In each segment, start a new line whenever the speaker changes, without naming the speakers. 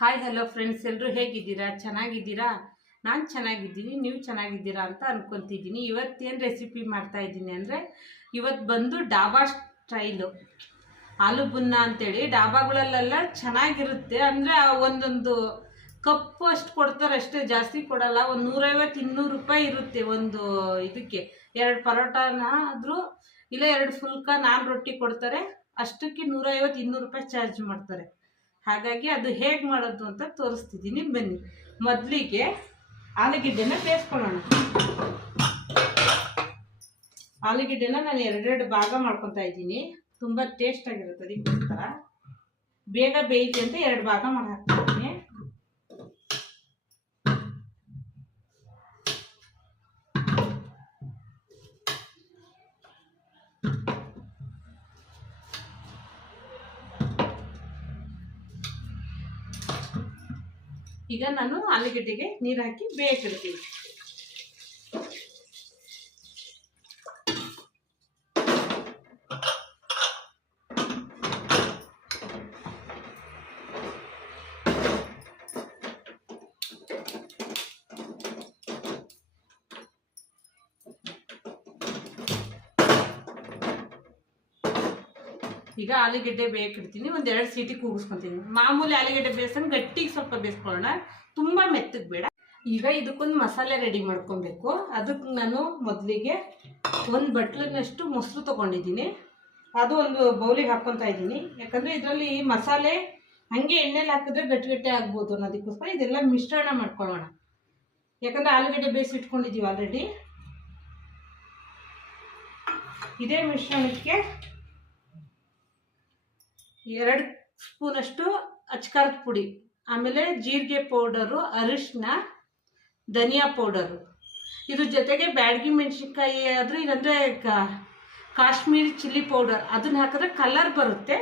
Hi hello friends ಎಲ್ಲರೂ ಹೇಗಿದ್ದೀರಾ? ಚೆನ್ನಾಗಿದ್ದೀರಾ? ನಾನು ಚೆನ್ನಾಗಿದ್ದೀನಿ, ನೀವು ಚೆನ್ನಾಗಿದ್ದೀರಾ ಅಂತ ಅಂದ್ಕೊತಿದ್ದೀನಿ ಇವತ್ತೇನು ರೆಸಿಪಿ ಮಾಡ್ತಾಯಿದ್ದೀನಿ ಅಂದರೆ ಇವತ್ತು ಬಂದು ಡಾಬಾ ಸ್ಟೈಲು. ಆಲೂ ಬುನ್ನ ಅಂತೇಳಿ. ಡಾಬಾಗಳಲ್ಲೆಲ್ಲ ಚೆನ್ನಾಗಿರುತ್ತೆ. ಅಂದರೆ ಒಂದೊಂದು ಕಪ್ಪು ಅಷ್ಟು ಕೊಡ್ತಾರೆ, ಅಷ್ಟೇ ಜಾಸ್ತಿ ಕೊಡಲ್ಲ. ಒಂದು ನೂರೈವತ್ತು, ಇನ್ನೂರು ರೂಪಾಯಿ ಇರುತ್ತೆ ಒಂದು ಇದಕ್ಕೆ. ಎರಡು ಪರೋಟಾನ ಆದರೂ ಇಲ್ಲ ಎರಡು ಫುಲ್ಕ ನಾನ್ ರೊಟ್ಟಿ ಕೊಡ್ತಾರೆ. ಅಷ್ಟಕ್ಕೆ ನೂರೈವತ್ತು, ಇನ್ನೂರು ರೂಪಾಯಿ ಚಾರ್ಜ್ ಮಾಡ್ತಾರೆ. ಹಾಗಾಗಿ ಅದು ಹೇಗೆ ಮಾಡೋದು ಅಂತ ತೋರಿಸ್ತಿದ್ದೀನಿ. ಬನ್ನಿ. ಮೊದಲಿಗೆ ಆಲೂಗೆಡ್ಡೆನ ಬೇಯಿಸ್ಕೊಳ್ಳೋಣ. ಆಲೂಗೆಡ್ಡೆನ ನಾನು ಎರಡೆರಡು ಭಾಗ ಮಾಡ್ಕೊತಾ ಇದ್ದೀನಿ. ತುಂಬ ಟೇಸ್ಟ್ ಆಗಿರುತ್ತೆ ಅದಕ್ಕೋಸ್ಕರ. ಬೇಗ ಬೇಯಿಸಿ ಅಂತ ಎರಡು ಭಾಗ ಮಾಡಿ ಹಾಕ್ತೀನಿ ಈಗ ನಾನು ಆಲೂಗಡ್ಡೆಗೆ ನೀರು ಹಾಕಿ ಬೇಯಕ್ಕಿಡ್ತೀನಿ ಈಗ ಆಲೂಗಡ್ಡೆ ಬೇಕಿಡ್ತೀನಿ, ಒಂದು ಎರಡು ಸೀಟಿ ಕೂಗಿಸ್ಕೊತೀನಿ. ಮಾಮೂಲಿ ಆಲೂಗಡ್ಡೆ ಬೇಯಿಸ್ಕೊಂಡು ಗಟ್ಟಿಗೆ ಸ್ವಲ್ಪ ಬೇಯಿಸ್ಕೊಳ್ಳೋಣ. ತುಂಬ ಮೆತ್ತಗೆ ಬೇಡ. ಈಗ ಇದಕ್ಕೊಂದು ಮಸಾಲೆ ರೆಡಿ ಮಾಡ್ಕೊಬೇಕು. ಅದಕ್ಕೆ ನಾನು ಮೊದಲಿಗೆ ಒಂದು ಬಟ್ಲಿನಷ್ಟು ಮೊಸರು ತೊಗೊಂಡಿದ್ದೀನಿ. ಅದು ಒಂದು ಬೌಲಿಗೆ ಹಾಕ್ಕೊತಾ ಇದ್ದೀನಿ. ಯಾಕಂದರೆ ಇದರಲ್ಲಿ ಮಸಾಲೆ ಹಾಗೆ ಎಣ್ಣೆಲಿ ಹಾಕಿದ್ರೆ ಗಟ್ಟಿ ಗಟ್ಟಿ ಆಗ್ಬೋದು ಅನ್ನೋದಕ್ಕೋಸ್ಕರ ಇದೆಲ್ಲ ಮಿಶ್ರಣ ಮಾಡ್ಕೊಳ್ಳೋಣ. ಯಾಕಂದರೆ ಆಲೂಗಡ್ಡೆ ಬೇಯಿಸಿ ಇಟ್ಕೊಂಡಿದ್ದೀವಿ ಆಲ್ರೆಡಿ ಇದೇ ಮಿಶ್ರಣಕ್ಕೆ ಎರಡು ಸ್ಪೂನಷ್ಟು ಅಚ್ಕಾರದ ಪುಡಿ, ಆಮೇಲೆ ಜೀರಿಗೆ ಪೌಡರು ಅರಿಶಿನ ಧನಿಯಾ ಪೌಡರು. ಇದ್ರ ಜೊತೆಗೆ ಬ್ಯಾಡಗಿ ಮೆಣಸಿನ್ಕಾಯಿ ಆದರೂ ಇಲ್ಲಾಂದರೆ ಕಾಶ್ಮೀರಿ ಚಿಲ್ಲಿ ಪೌಡರ್, ಅದನ್ನ ಹಾಕಿದ್ರೆ ಕಲರ್ ಬರುತ್ತೆ.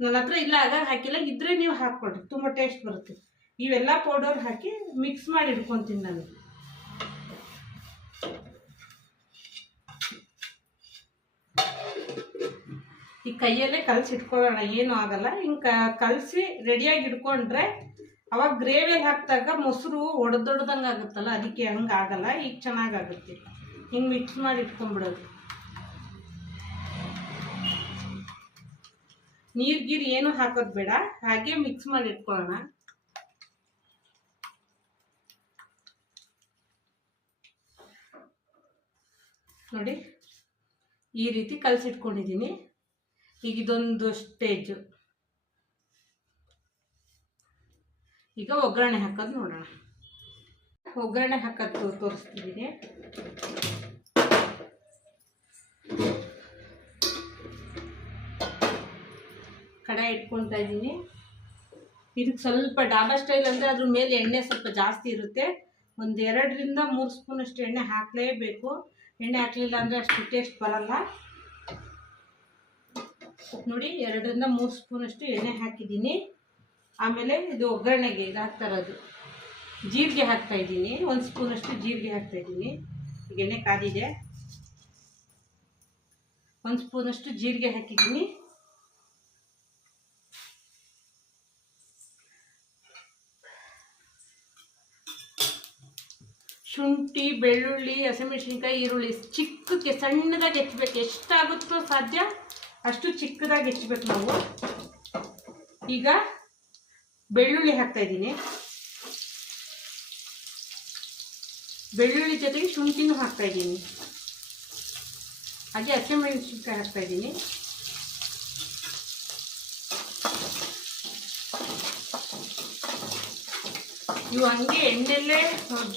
ನನ್ನ ಹತ್ರ ಇಲ್ಲ ಆಗ ಹಾಕಿಲ್ಲ. ಇದ್ರೆ ನೀವು ಹಾಕ್ಕೊಡ್ರಿ ತುಂಬ ಟೇಸ್ಟ್ ಬರುತ್ತೆ. ಇವೆಲ್ಲ ಪೌಡರ್ ಹಾಕಿ ಮಿಕ್ಸ್ ಮಾಡಿ ಇಟ್ಕೊತೀನಿ ನಾನು. ಈ ಕೈಯಲ್ಲೇ ಕಲಸಿ ಇಟ್ಕೊಳ್ಳೋಣ, ಏನೂ ಆಗಲ್ಲ. ಹಿಂಗೆ ಕಲಸಿ ರೆಡಿಯಾಗಿ ಇಟ್ಕೊಂಡ್ರೆ ಅವಾಗ ಗ್ರೇವಿ ಹಾಕಿದಾಗ ಮೊಸರು ಒಡೆದೊಡ್ದಂಗೆ ಆಗುತ್ತಲ್ಲ, ಅದಕ್ಕೆ ಹಂಗೆ ಆಗಲ್ಲ, ಈಗ ಚೆನ್ನಾಗಾಗುತ್ತೆ ಹಿಂಗೆ ಮಿಕ್ಸ್ ಮಾಡಿ ಇಟ್ಕೊಂಡ್ಬಿಡೋದು. ನೀರು ಗೀರು ಏನು ಹಾಕೋದು ಬೇಡ, ಹಾಗೆ ಮಿಕ್ಸ್ ಮಾಡಿ ಇಟ್ಕೊಳ್ಳೋಣ. ನೋಡಿ, ಈ ರೀತಿ ಕಲಸಿಟ್ಕೊಂಡಿದ್ದೀನಿ ಈಗ ಇದೊಂದು ಸ್ಟೇಜು ಈಗ ಒಗ್ಗರಣೆ ಹಾಕೋದು ನೋಡೋಣ. ಒಗ್ಗರಣೆ ಹಾಕೋದು ತೋರಿಸ್ತಿದ್ದೀನಿ ಕಡೆ ಇಟ್ಕೊತಾ ಇದ್ದೀನಿ ಇದಕ್ಕೆ ಸ್ವಲ್ಪ ಡಾಬಾ ಸ್ಟೈಲ್ ಅಂದರೆ ಅದ್ರ ಮೇಲೆ ಎಣ್ಣೆ ಸ್ವಲ್ಪ ಜಾಸ್ತಿ ಇರುತ್ತೆ. ಒಂದು ಎರಡರಿಂದ ಮೂರು ಸ್ಪೂನಷ್ಟು ಎಣ್ಣೆ ಹಾಕಲೇಬೇಕು. ಎಣ್ಣೆ ಹಾಕಲಿಲ್ಲ ಅಂದರೆ ಅಷ್ಟು ಟೇಸ್ಟ್ ಬರಲ್ಲ. ನೋಡಿ, ಎರಡರಿಂದ ಮೂರು ಸ್ಪೂನಷ್ಟು ಎಣ್ಣೆ ಹಾಕಿದ್ದೀನಿ. ಆಮೇಲೆ ಇದು ಒಗ್ಗರಣೆಗೆ ಇದು ಹಾಕ್ತಾ ಇರೋದು. ಜೀರಿಗೆ ಹಾಕ್ತಾ ಇದ್ದೀನಿ. ಒಂದು ಸ್ಪೂನಷ್ಟು ಜೀರಿಗೆ ಹಾಕ್ತಾ ಇದ್ದೀನಿ. ಈಗ ಎಣ್ಣೆ ಕಾದಿದೆ. ಒಂದು ಸ್ಪೂನಷ್ಟು ಜೀರಿಗೆ ಹಾಕಿದ್ದೀನಿ. ಶುಂಠಿ, ಬೆಳ್ಳುಳ್ಳಿ, ಹಸಿಮೆಣಸಿನ್ಕಾಯಿ, ಈರುಳ್ಳಿ ಚಿಕ್ಕಕ್ಕೆ ಸಣ್ಣದಾಗಿ ಹೆಚ್ಚಬೇಕು. ಎಷ್ಟಾಗುತ್ತೋ ಸಾಧ್ಯ ಅಷ್ಟು ಚಿಕ್ಕದಾಗಿ ಹೆಚ್ಚಬೇಕು ನಾವು. ಈಗ ಬೆಳ್ಳುಳ್ಳಿ ಹಾಕ್ತಾ ಇದ್ದೀನಿ. ಬೆಳ್ಳುಳ್ಳಿ ಜೊತೆಗೆ ಶುಂಠಿನೂ ಹಾಕ್ತಾ ಇದ್ದೀನಿ. ಹಾಗೆ ಹಸಿಮೆಣಸಿನ್ಕಾಯಿ ಹಾಕ್ತಾ ಇದ್ದೀನಿ. ಇವು ಹಂಗೆ ಎಣ್ಣೆಲ್ಲೇ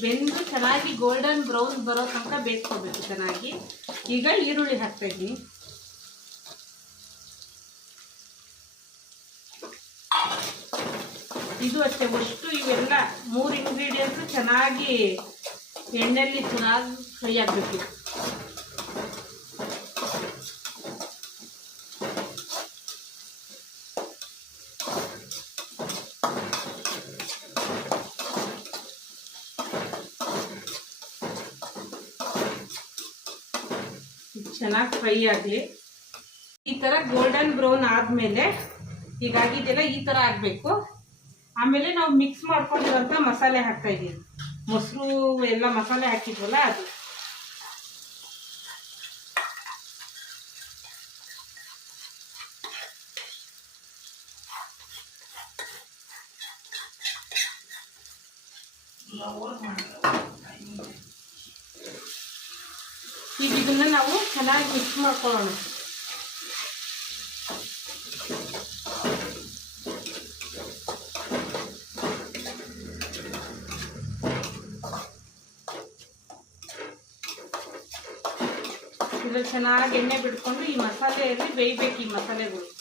ಬೆಂದು ಚೆನ್ನಾಗಿ ಗೋಲ್ಡನ್ ಬ್ರೌನ್ ಬರೋ ತನಕ ಬೇಯಿಸ್ಕೋಬೇಕು ಚೆನ್ನಾಗಿ. ಈಗ ಈರುಳ್ಳಿ ಹಾಕ್ತಾ ಇದ್ದೀನಿ. ಇದು ಅಷ್ಟೇ ಒಷ್ಟು ಇವೆಲ್ಲ ಮೂರು ಇಂಗ್ರೀಡಿಯೆಂಟ್ಸ್ ಚೆನ್ನಾಗಿ ಎಣ್ಣೆಯಲ್ಲಿ ಚೆನ್ನಾಗಿ ಫ್ರೈ ಆಗಬೇಕು. ಚೆನ್ನಾಗಿ ಫ್ರೈ ಆಗಲಿ ಈ ಥರ ಗೋಲ್ಡನ್ ಬ್ರೌನ್ ಆದಮೇಲೆ ಹೀಗಾಗಿದೆಲ್ಲ ಈ ಥರ ಆಗಬೇಕು. ಆಮೇಲೆ ನಾವು ಮಿಕ್ಸ್ ಮಾಡ್ಕೊಂಡಿರೋಂಥ ಮಸಾಲೆ ಹಾಕ್ತಾ ಇದ್ದೀವಿ. ಮೊಸರು ಎಲ್ಲ ಮಸಾಲೆ ಹಾಕಿದ್ವಲ್ಲ ಅದು. ಈಗ ಇದನ್ನ ನಾವು ಚೆನ್ನಾಗಿ ಮಿಕ್ಸ್ ಮಾಡ್ಕೊಳ್ಳೋಣ. ಇದ್ರಲ್ಲಿ ಚೆನ್ನಾಗಿ ಎಣ್ಣೆ ಬಿಡ್ಕೊಂಡು ಈ ಮಸಾಲೆಯಲ್ಲಿ ಬೇಯಬೇಕು ಈ ಮಸಾಲೆಗಳು.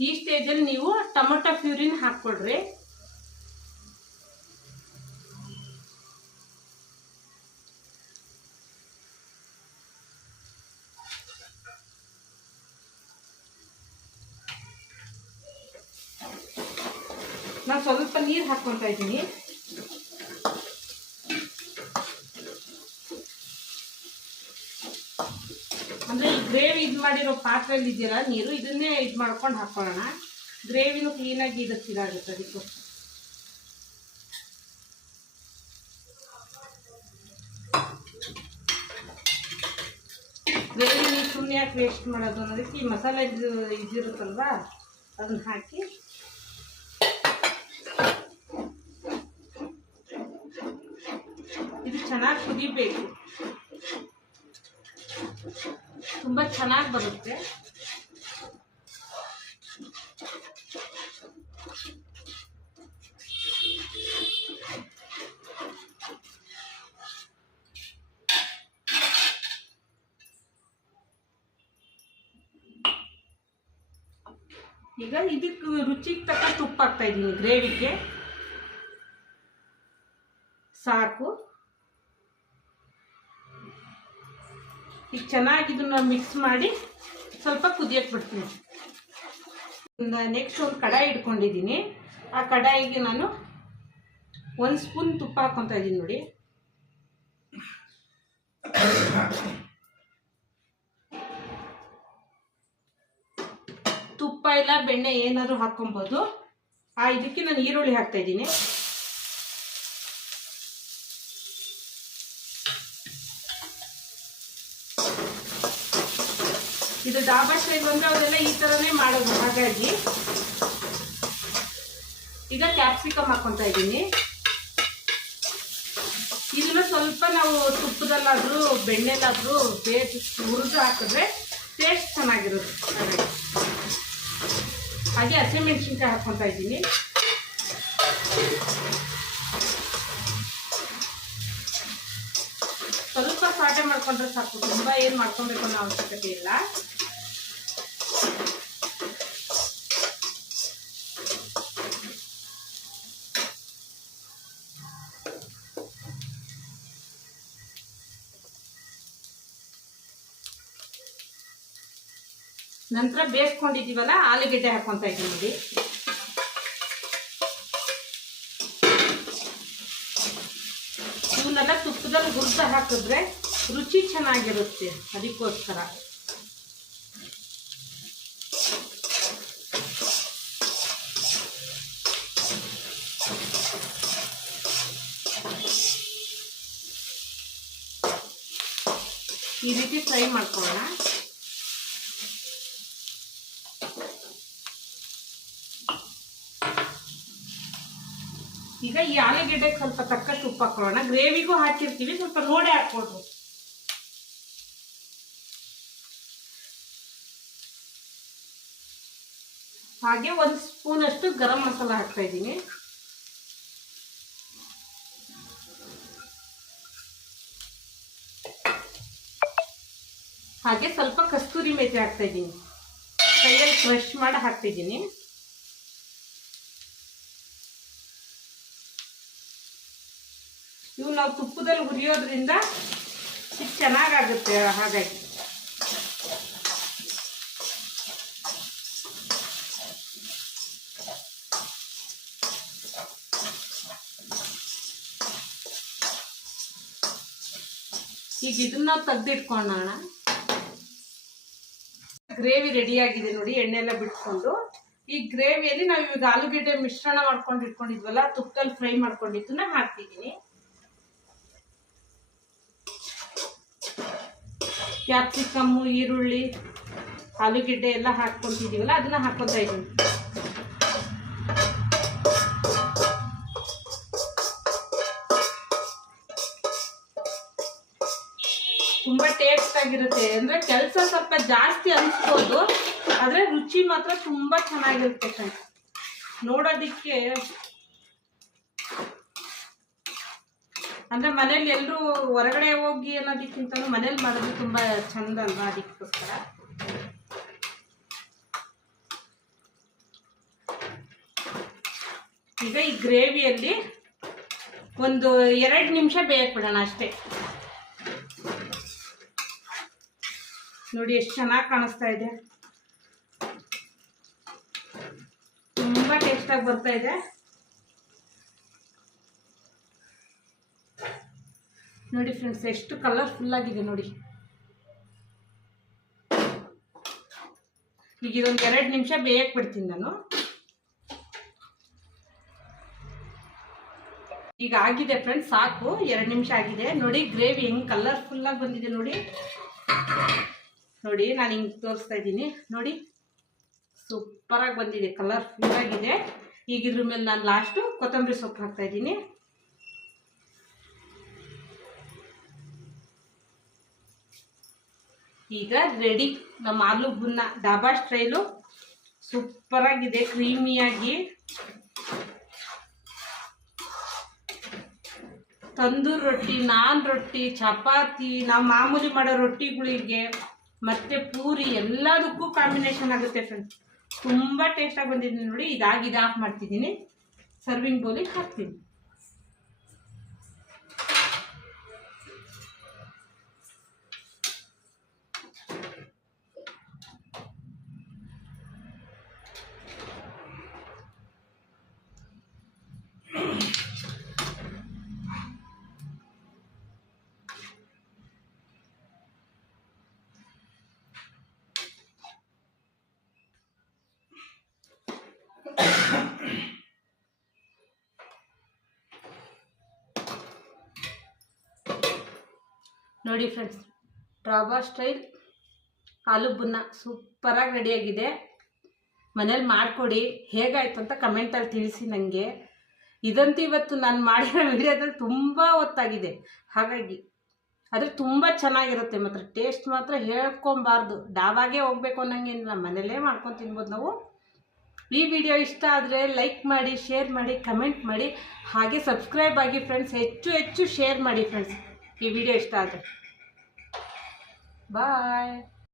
ಈ ಸ್ಟೇಜಲ್ಲಿ ನೀವು ಟೊಮೊಟೊ ಪ್ಯೂರಿನ ಹಾಕ್ಕೊಡ್ರಿ ನಾನು ಸ್ವಲ್ಪ ನೀರು ಹಾಕ್ಕೊತಾ ಇದ್ದೀನಿ ಅಂದ್ರೆ ಈ ಗ್ರೇವಿ ಇದು ಮಾಡಿರೋ ಪಾತ್ರೆಯಲ್ಲಿ ಇದೆಯಲ್ಲ ನೀರು ಇದನ್ನೇ ಇದು ಮಾಡ್ಕೊಂಡು ಹಾಕ್ಕೊಳ್ಳೋಣ ಗ್ರೇವಿನೂ ಕ್ಲೀನಾಗಿ ಇದಕ್ಕೆ ಇದಾಗುತ್ತೆ ಅದಕ್ಕೂ. ಗ್ರೇವಿ ಸುಮ್ಮನೆ ಯಾಕೆ ವೇಸ್ಟ್ ಮಾಡೋದು ಅನ್ನೋದಕ್ಕೆ ಈ ಮಸಾಲೆ ಇದು ಇದಿರುತ್ತಲ್ವಾ? ಅದನ್ನ ಹಾಕಿ. ಇದು ಚೆನ್ನಾಗಿ ಕುದಿಬೇಕು. ಬರುತ್ತೆ. ಈಗ ಇದಕ್ಕೆ ರುಚಿಗೆ ತಕ್ಕ ತುಪ್ಪ ಹಾಕ್ತಾ ಇದ್ದೀನಿ ಗ್ರೇವಿಗೆ. ಸಾಕು. ಈಗ ಚೆನ್ನಾಗಿ ಇದನ್ನ ಮಿಕ್ಸ್ ಮಾಡಿ ಸ್ವಲ್ಪ ಕುದಿಯಕ್ಕೆ ಬಿಡ್ತೀನಿ. ನೆಕ್ಸ್ಟ್ ಒಂದು ಕಡಾಯಿ ಇಟ್ಕೊಂಡಿದ್ದೀನಿ. ಆ ಕಡಾಯಿಗೆ ನಾನು ಒಂದು ಸ್ಪೂನ್ ತುಪ್ಪ ಹಾಕ್ಕೊತಾ ಇದ್ದೀನಿ ನೋಡಿ. ತುಪ್ಪ ಇಲ್ಲ, ಬೆಣ್ಣೆ ಏನಾದರೂ ಹಾಕ್ಕೊಬೋದು. ಆ, ಇದಕ್ಕೆ ನಾನು ಈರುಳ್ಳಿ ಹಾಕ್ತಾ ಇದ್ದೀನಿ. ಇದು ಡಾಬಾ ಸ್ಟೈಲ್ ಬಂದರೆ ಅವರೆಲ್ಲ ಈ ಥರನೇ ಮಾಡೋದು ಹಾಗಾಗಿ. ಈಗ ಕ್ಯಾಪ್ಸಿಕಮ್ ಹಾಕ್ಕೊತಾ ಇದ್ದೀನಿ. ಇದನ್ನು ಸ್ವಲ್ಪ ನಾವು ತುಪ್ಪದಲ್ಲಾದರೂ ಬೆಣ್ಣೆಲಾದರೂ ಬೇಸ್ ಹುರಿದು ಹಾಕಿದ್ರೆ ಟೇಸ್ಟ್ ಚೆನ್ನಾಗಿರುತ್ತೆ ಹಾಗೆ. ಹಸಿಮೆಣ್ಸಿನ್ಕಾಯಿ ಹಾಕ್ಕೊತಾ ಇದ್ದೀನಿ. ಸ್ವಲ್ಪ ಸಾಟೆ ಮಾಡ್ಕೊಂಡ್ರೆ ಸಾಕು. ತುಂಬ ಏನು ಮಾಡ್ಕೊಬೇಕು ಅನ್ನೋ ಅವಶ್ಯಕತೆ ಇಲ್ಲ. ನಂತರ ಬೇಯಿಸ್ಕೊಂಡಿದ್ದೀವಲ್ಲ ಆಲೂಗೆಡ್ಡೆ ಹಾಕ್ಕೊತಾ ಇದ್ದೀನಿ ನೋಡಿ. ಇವನ್ನೆಲ್ಲ ತುಪ್ಪದಲ್ಲಿ ಹುರಿದು ಹಾಕಿದ್ರೆ ರುಚಿ ಚೆನ್ನಾಗಿರುತ್ತೆ ಅದಕ್ಕೋಸ್ಕರ. ಈ ರೀತಿ ಫ್ರೈ ಮಾಡ್ಕೊಳ್ಳೋಣ. ಈಗ ಈ ಆಲೂಗೆಡ್ಡೆಗೆ ಸ್ವಲ್ಪ ತಕ್ಕಷ್ಟು ಉಪ್ಪು ಹಾಕೊಳ್ಳೋಣ ಗ್ರೇವಿಗೂ ಹಾಕಿರ್ತೀವಿ, ಸ್ವಲ್ಪ ನೋಡೆ ಹಾಕ್ಬೋದು ಹಾಗೆ ಒಂದು ಸ್ಪೂನ್ ಅಷ್ಟು ಗರಂ ಮಸಾಲ ಹಾಕ್ತಾ ಇದ್ದೀನಿ. ಹಾಗೆ ಸ್ವಲ್ಪ ಕಸ್ತೂರಿ ಮೇಥಿ ಹಾಕ್ತಾ ಇದ್ದೀನಿ. ಕೈಯಲ್ಲಿ ಫ್ರೆಶ್ ಮಾಡಿ ಹಾಕ್ತಿದ್ದೀನಿ ಇವು ನಾವು ತುಪ್ಪದಲ್ಲಿ ಹುರಿಯೋದ್ರಿಂದ ಇದು ಚೆನ್ನಾಗಾಗುತ್ತೆ, ಹಾಗಾಗಿ. ಈಗ ಇದನ್ನ ತೆಗ್ದಿಟ್ಕೊಳ್ಳೋಣ. ಗ್ರೇವಿ ರೆಡಿ ಆಗಿದೆ ನೋಡಿ ಎಣ್ಣೆ ಎಲ್ಲ ಬಿಟ್ಕೊಂಡು. ಈ ಗ್ರೇವಿಯಲ್ಲಿ ನಾವು ಇವಾಗ ಆಲೂಗೆಡ್ಡೆ ಮಿಶ್ರಣ ಮಾಡ್ಕೊಂಡು ಇಟ್ಕೊಂಡಿದ್ವಲ್ಲ ತುಪ್ಪದಲ್ಲಿ ಫ್ರೈ ಮಾಡ್ಕೊಂಡಿದ್ದನ್ನ ಹಾಕ್ತಿದ್ದೀನಿ ಕ್ಯಾಪ್ಸಿಕಮ್ಮು ಈರುಳ್ಳಿ, ಆಲೂಗಡ್ಡೆ ಎಲ್ಲ ಹಾಕ್ಕೊತಿದ್ದೀವಲ್ಲ, ಅದನ್ನ ಹಾಕ್ಕೊತಾ ಇದ್ದೀವಿ ತುಂಬಾ ಟೇಸ್ಟ್ ಆಗಿರುತ್ತೆ. ಅಂದ್ರೆ ಕೆಲಸ ಸ್ವಲ್ಪ ಜಾಸ್ತಿ ಅನಿಸ್ಬೋದು, ಆದ್ರೆ ರುಚಿ ಮಾತ್ರ ತುಂಬಾ ಚೆನ್ನಾಗಿರುತ್ತೆ ನೋಡೋದಿಕ್ಕೆ ಅಂದ್ರೆ ಮನೇಲಿ ಎಲ್ಲರೂ ಹೊರಗಡೆ ಹೋಗಿ ಅನ್ನೋದಕ್ಕಿಂತ ಮನೇಲಿ ಮಾಡೋದು ತುಂಬಾ ಚಂದ ಅಲ್ವಾ ಅದಕ್ಕೋಸ್ಕರ? ಈಗ ಈ ಗ್ರೇವಿಯಲ್ಲಿ ಒಂದು ಎರಡು ನಿಮಿಷ ಬೇಯಕ್ ಬಿಡೋಣ ಅಷ್ಟೇ. ನೋಡಿ ಎಷ್ಟು ಚೆನ್ನಾಗಿ ಕಾಣಿಸ್ತಾ ಇದೆ. ತುಂಬ ಟೇಸ್ಟಾಗಿ ಬರ್ತಾ ಇದೆ. ನೋಡಿ ಫ್ರೆಂಡ್ಸ್ ಎಷ್ಟು ಕಲರ್ಫುಲ್ ಆಗಿದೆ ನೋಡಿ. ಈಗ ಇದೊಂದು ಎರಡು ನಿಮಿಷ ಬೇಯಕ್ಕೆ ಬಿಡ್ತೀನಿ ನಾನು. ಈಗ ಆಗಿದೆ ಫ್ರೆಂಡ್ಸ್ ಸಾಕು, ಎರಡು ನಿಮಿಷ ಆಗಿದೆ. ನೋಡಿ ಗ್ರೇವಿ ಹೆಂಗ್ ಕಲರ್ಫುಲ್ ಆಗಿ ಬಂದಿದೆ ನೋಡಿ. ನೋಡಿ, ನಾನು ಹಿಂಗೆ ತೋರಿಸ್ತಾ ಇದ್ದೀನಿ. ನೋಡಿ, ಸೂಪರಾಗಿ ಬಂದಿದೆ ಕಲರ್ಫುಲ್ ಆಗಿದೆ. ಈಗ ಇದ್ರ ಮೇಲೆ ನಾನು ಲಾಸ್ಟು ಕೊತ್ತಂಬರಿ ಸೊಪ್ಪು ಹಾಕ್ತಾ ಇದ್ದೀನಿ. ಈಗ ರೆಡಿ ನಮ್ಮ ಆಲೂ ಬುನ್ನ ಡಾಬಾ ಸ್ಟೈಲು ಸೂಪರಾಗಿದೆ, ಕ್ರೀಮಿಯಾಗಿ. ತಂದೂರ್ ರೊಟ್ಟಿ, ನಾನ್ ರೊಟ್ಟಿ, ಚಪಾತಿ, ನಾವು ಮಾಮೂಲಿ ಮಾಡೋ ರೊಟ್ಟಿಗಳಿಗೆ ಮತ್ತೆ ಪೂರಿ ಎಲ್ಲದಕ್ಕೂ ಕಾಂಬಿನೇಷನ್ ಆಗುತ್ತೆ ಫ್ರೆಂಡ್ಸ್ ತುಂಬ ಟೇಸ್ಟಾಗಿ ಬಂದಿದ್ದೀನಿ ನೋಡಿ. ಇದಾಗಿದೆ ಆಫ್ ಮಾಡ್ತಿದ್ದೀನಿ. ಸರ್ವಿಂಗ್ ಬೌಲಿಗೆ ಹಾಕ್ತೀನಿ. ನೋಡಿ ಫ್ರೆಂಡ್ಸ್ ಡ್ರಾಬಾ ಸ್ಟೈಲ್ ಆಲೂ ಬುನ್ನ ಸೂಪರಾಗಿ ರೆಡಿಯಾಗಿದೆ ಮನೇಲಿ ಮಾಡಿಕೊಡಿ, ಹೇಗಾಯಿತು ಅಂತ ಕಮೆಂಟಲ್ಲಿ ತಿಳಿಸಿ ನನಗೆ ಇದಂತೂ ಇವತ್ತು ನಾನು ಮಾಡಿರೋ ವಿಡಿಯೋದಲ್ಲಿ ತುಂಬ ಹೊತ್ತಾಗಿದೆ ಹಾಗಾಗಿ ಆದರೆ ತುಂಬ ಚೆನ್ನಾಗಿರುತ್ತೆ ಮಾತ್ರ. ಟೇಸ್ಟ್ ಮಾತ್ರ ಹೇಳ್ಕೊಬಾರ್ದು ಡಾಬಾಗೆ ಹೋಗ್ಬೇಕು ಅನ್ನೋಂಗೇನಿಲ್ಲ ಮನೇಲೇ ಮಾಡ್ಕೊಂಡು ತಿನ್ಬೋದು ನಾವು. ಈ ವಿಡಿಯೋ ಇಷ್ಟ ಆದರೆ ಲೈಕ್ ಮಾಡಿ ಶೇರ್ ಮಾಡಿ ಕಮೆಂಟ್ ಮಾಡಿ. ಹಾಗೆ ಸಬ್ಸ್ಕ್ರೈಬ್ ಆಗಿ ಫ್ರೆಂಡ್ಸ್ ಹೆಚ್ಚು ಹೆಚ್ಚು ಶೇರ್ ಮಾಡಿ ಫ್ರೆಂಡ್ಸ್ ಈ ವಿಡಿಯೋ ಇಷ್ಟ ಆದರೆ. Bye.